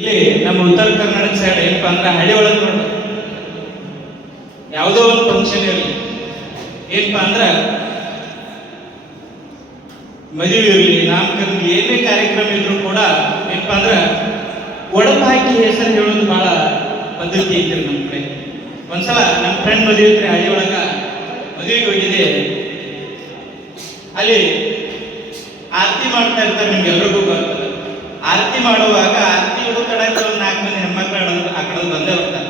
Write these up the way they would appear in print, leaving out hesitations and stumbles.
ಇಲ್ಲಿ ನಮ್ಮ ಉತ್ತರ ಕರ್ನಾಟಕ ಸೈಡ್ ಏನಪ್ಪ ಅಂದ್ರೆ ಹಳ್ಳಿ ಒಳಗೆ ನೋಡ್ರಿ ಯಾವುದೋ ಒಂದು ಫಂಕ್ಷನ್ ಇರಲಿ ಏನಪ್ಪ ಅಂದ್ರೆ ಮದುವೆ ಇರಲಿ ನಾಮಕರಣ ಏನೇ ಕಾರ್ಯಕ್ರಮ ಇದ್ರೂ ಕೂಡ ಏನಪ್ಪ ಅಂದ್ರೆ ಒಡಪ ಹಾಕಿ ಹೆಸರು ಹೇಳೋದು ಬಹಳ ಪದ್ಧತಿ ಐತ್ರಿ ನಮ್ಮ ಕಡೆ. ಒಂದ್ಸಲ ನಮ್ಮ ಫ್ರೆಂಡ್ ಮದುವೆ ಇದ್ರೆ ಹಳ್ಳಿ ಒಳಗ ಮದುವೆಗೆ ಹೋಗಿದೆ. ಅಲ್ಲಿ ಆರತಿ ಮಾಡ್ತಾ ಇರ್ತಾರೆ, ನಿಮ್ಗೆಲ್ರಿಗೂ ಬರ್ತದೆ. ಆರತಿ ಮಾಡುವಾಗ ಆರತಿ ಇಡೋ ಕಡೆಯಿಂದ ಒಂದು 4 ಮಂದಿ ಹೆಣ್ಮಕ್ಳು ಆ ಕಡೆ ಬಂದೇ ಹೋಗ್ತಾರೆ.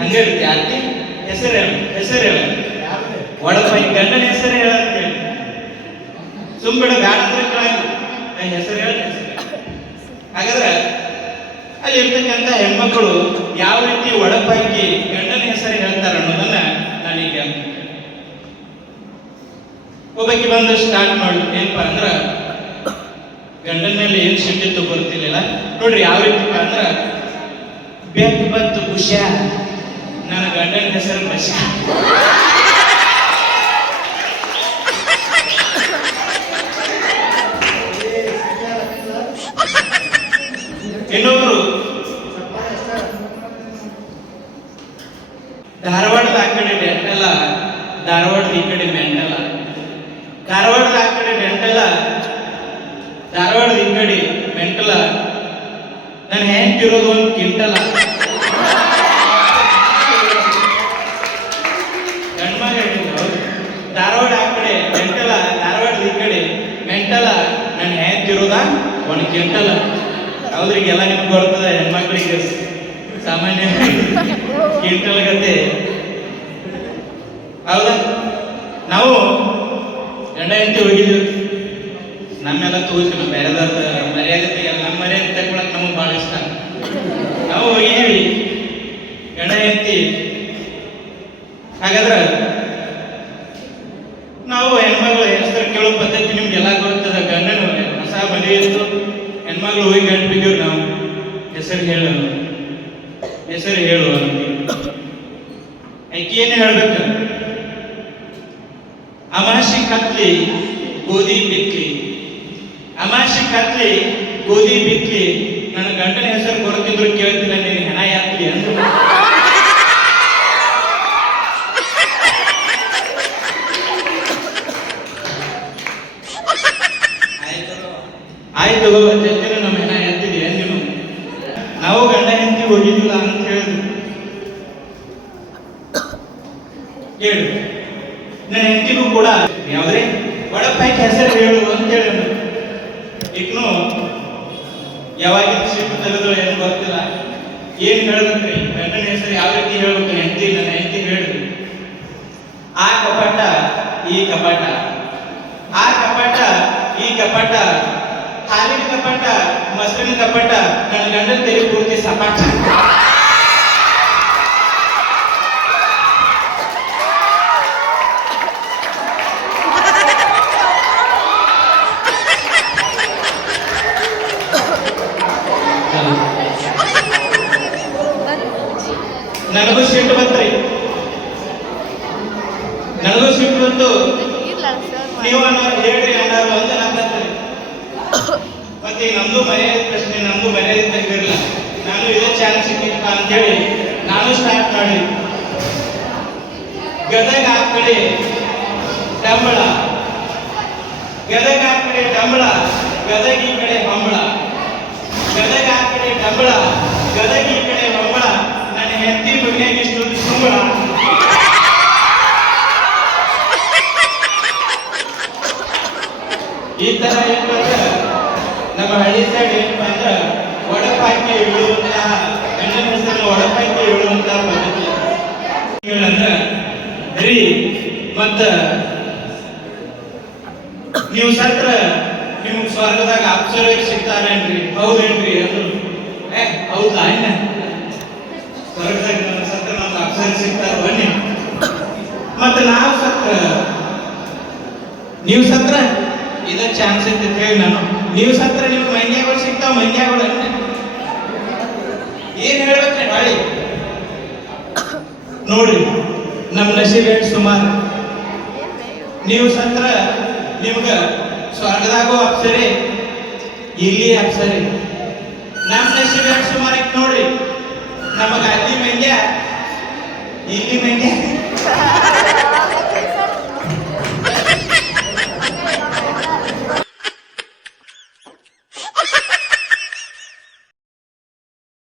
ಹಂಗೆ ಇರುತ್ತೆ ಆರತಿ ಹೆಸರು ಹೇಳ ಒಡಪ ಗಂಡನ ಹೆಸರು ಹೇಳ ಅಂತ ಹೇಳಿ ಸುಮ್ಬಿಡ ಬ್ಯಾಡ ಅಂದ್ರೆ ಕೇಳ ಹೆಸರು ಹೇಳ. ಹಾಗಾದ್ರೆ ಅಲ್ಲಿ ಇರ್ತಕ್ಕಂಥ ಹೆಣ್ಮಕ್ಳು ಯಾವ ರೀತಿ ಒಡಪಾಗಿ ಗಂಡನ ಹೆಸರು ಹೇಳ್ತಾರೆ ಅನ್ನೋದನ್ನ ನಾನೀಗ ಒಬ್ಬಕ್ಕೆ ಬಂದು ಸ್ಟಾರ್ಟ್ ಮಾಡಿ ಏನಪ್ಪ ಅಂದ್ರ ಗಂಡನ ಮೇಲೆ ಏನ್ ಸಿಟ್ಟಿತ್ತು ಬರ್ತಿರ್ಲಿಲ್ಲ ನೋಡ್ರಿ. ಯಾವ ರೀತಿಪ್ಪ ಅಂದ್ರ ಬೆಕ್ಕ ಬಂತು ಖುಷ, ನನ್ನ ಗಂಡನ ಹೆಸರು ಬಸ. ಇನ್ನೊಬ್ರು ಧಾರವಾಡದ ಆ ಕಡೆ ಡೆಂಟಲ, ಧಾರವಾಡದ ಈ ಕಡೆ ಮೆಂಟಲ, ಧಾರವಾಡದ ಆ ಕಡೆ ಡೆಂಟಲ, ಧಾರವಾಡದ ಈ ಕಡೆ ಮೆಂಟಲ, ನನ್ನ ಹೆಂಡ್ತಿರೋದು ಒಂದು ಕಿಂಟಲ. ಗಂಡ್ಮಗ ಹೇಳಿದ್ರು ಧಾರವಾಡ ಆ ಕಡೆ ಮೆಂಟಲ, ಧಾರವಾಡದ ಈ ಕಡೆ ಮೆಂಟಲ, ನನ್ನ ಹೆಂಡ್ತಿರೋದ ಒಂದು ಕಿಂಟಲ. ಹೌದ್ರಿಗೆಲ್ಲ ನಿಮ್ಗೆ ಬರ್ತದೆ, ಹೆಣ್ಮಕ್ಳಿಗೆ ಸಾಮಾನ್ಯ ಕಿಂಟಲ್ ಗತೆ. ಹೌದಾ? ನಾವು ಗಂಡ ಹೆಂಡತಿ ಹೋಗಿದ್ದೀವಿ, ನಮ್ಮೆಲ್ಲ ತೋರಿಸಿ ಬೇರೆದವ್ರ ಮರ್ಯಾದೆ ತೆಗೆಯಲ್ಲ, ನಮ್ಮ ಮರ್ಯಾದೆ ತಗೊಳಕ್ ನಮಗೆ ಭಾಳ ಇಷ್ಟ. ನಾವು ಹೋಗಿದ್ದೀವಿ ಗಂಡ ಹೆಂಡತಿ. ಹಾಗಾದ್ರೆ ನಾವು ಹೆಣ್ಮಗಳು ಹೆಸರು ಕೇಳೋ ಪದ್ಧತಿ ನಿಮ್ಗೆಲ್ಲ ಗೊತ್ತದ. ಗಂಡನ ಹೊಸ ಮದುವೆ ಇತ್ತು, ಹೆಣ್ಮಗಳು ಹೋಗಿ ಗಂಟು ಬಿದ್ದೀವಿ ನಾವು. ಹೆಸರು ಹೇಳು ಆಕೆ ಏನು ಹೇಳ್ಬೇಕು? ಅಮಾಸಿ ಕತ್ಲಿ ಗೋಧಿ ಬಿತ್ಲಿ, ಅಮಾಸಿ ಕತ್ಲಿ ಗೋಧಿ ಬಿತ್ಲಿ, ನನ್ನ ಗಂಡನ ಹೆಸರು ಕೊಡ್ತಿದ್ರು ಕೇಳ್ತಿಲ್ಲ, ನೀನು ಹೆಣ ಯಾತ್ಲಿ ಅಂದ್ರು. ಆಯ್ತು ಜೊತೆ ನಮ್ಮ ಹೆಣ ಎತ್ತಿದ್ವಿ ಅಂದಿನು. ನಾವು ಗಂಡ ಹೆಂಡತಿ ಹೋಗಿದ್ದಿಲ್ಲ ಅಂತ ಹೇಳಿದ್ರು. ಹೇಳು ನನ್ನ ಹೆಂಡತಿಗೂ ಕೂಡ ಯಾವ್ದ್ರೆ ಒಡಪಾಯ್ಕೆ ಹೆಸರು ಹೇಳು ಅಂತ ಹೇಳಿದ್ರು. ಈಗನು ಯಾವಾಗ ಸಿಟ್ಟು ತೆಗೆದ್ರು ಏನು ಗೊತ್ತಿಲ್ಲ, ಏನ್ ಹೇಳ್ಬೇಕ್ರಿ ಗಂಡನ ಹೆಸರು ಯಾವ ರೀತಿ ಹೇಳ್ಬೇಕು? ಹೆಂಡತಿ ನನ್ನ ಹೆಂಡತಿ ಹೇಳಿದ್ರು. ಆ ಕಪಾಟ ಈ ಕಪಾಟ, ಆ ಕಪಾಟ ಈ ಕಪಾಟ, ಹಾಲಿನ ಕಪಾಟ ಮೊಸರಿನ ಕಪಾಟ, ನನ್ನ ಗಂಡನ ತೆರೆ ಪೂರ್ತಿ ಸಪಾಟ. ನನಗೂ ಸಿಟ್ಟು ಬಂತ್ರಿ, ನನಗೂ ಸಿಟ್ಟು ಬಂತು. ನೀವು ಹೇಳ್ರಿ ಅನ್ನಾರು ಅಂತ ನಾಕತ್ರಿ. ಮತ್ತೆ ನಮ್ದು ಮರ್ಯಾದೆ ಪ್ರಶ್ನೆ, ನಮ್ದು ಮರ್ಯಾದೆ ತೆಗಿರಲಿಲ್ಲ. ನಾನು ಇದೇ ಚಾನ್ಸ್ ಸಿಕ್ಕಿಪ್ಪ ಅಂತೇಳಿ ನಾನು ಸ್ಟಾರ್ಟ್ ಮಾಡಿ ಗದಗ ಆ ಕಡೆ ಡಂಬಳ, ಗದಗ ಆ ಕಡೆ ಡಂಬಳ, ಗದಗ ಈ ಕಡೆ ಹೊಂಬಳ, ಗದಗ ಆ ಕಡೆ ಡಂಬಳ, ಗದಗ ಈ ಕಡೆ ಹೊಂಬಳ, ನನ್ನ ಹೆಂಡತಿ ಮಗನಿಗೆ ಇಷ್ಟೊಂದು ಸುಂಬಳ. ಈ ತರ ಏನಂದ್ರೆ ನಮ್ಮ ಹಳ್ಳಿ ಸೈಡ್ ಏನಪ್ಪ ಅಂದ್ರೆ ಒಡಪಾಯ್ಕೆ ಇಳುವಂತಹ ಗಂಡನ ಹೆಸರನ್ನು ಒಡಪಾಯ್ಕೆ ಇಳುವಂತಹ ಪದ್ಧತಿ ಅಂದ್ರೆ ರೀ. ಮತ್ತ ನೀವು ಸತ್ರ ನಿಮ್ಗೆ ಸ್ವರ್ಗದಾಗ ಅಪ್ಸರಕ್ಕೆ ಸಿಗ್ತಾರೇನ್ರಿ? ಹೌದೇನ್ರಿ ಅಂದ್ರು. ಹೌದಾ? ಇನ್ನ ಸ್ವರ್ಗದಾಗ ನನ್ನ ಸತ್ರ ನಮ್ಗೆ ಅಪ್ಸರ ಸಿಗ್ತಾರ ಬನ್ನಿ. ಮತ್ತೆ ನಾವು ಸತ್ರ ನೀವು ಸತ್ರ ಇದ ಚಾನ್ಸ್ ಐತೆ ಹೇಳಿ ನಾನು, ನೀವು ಸತ್ರ ನಿಮ್ಗೆ ಮಂಗ್ಯಾಗಳು ಸಿಗ್ತಾವ, ಮಂಗ್ಯಾಗಳು ಏನ್ ಹೇಳ್ಬೇಕ್ರಿ ಬಾಳಿ? ನೋಡ್ರಿ ನಮ್ಮ ನಸೀಬ್ ಸುಮಾರು. ನೀವು ಸತ್ರ ನಿಮ್ಗ ಸ್ವರ್ಗದಾಗೂ ಅಪ್ಸರೆ, ಇಲ್ಲಿ ಅಪ್ಸರೆ, ನಮ್ಮ ನಶೀಬ್ ಎಷ್ಟು ಸುಮಾರು ಇತ್ತು ನೋಡ್ರಿ. ನಮಗ ಅಲ್ಲಿ ಮಂಡ್ಯ ಇಲ್ಲಿ ಮಂಡ್ಯ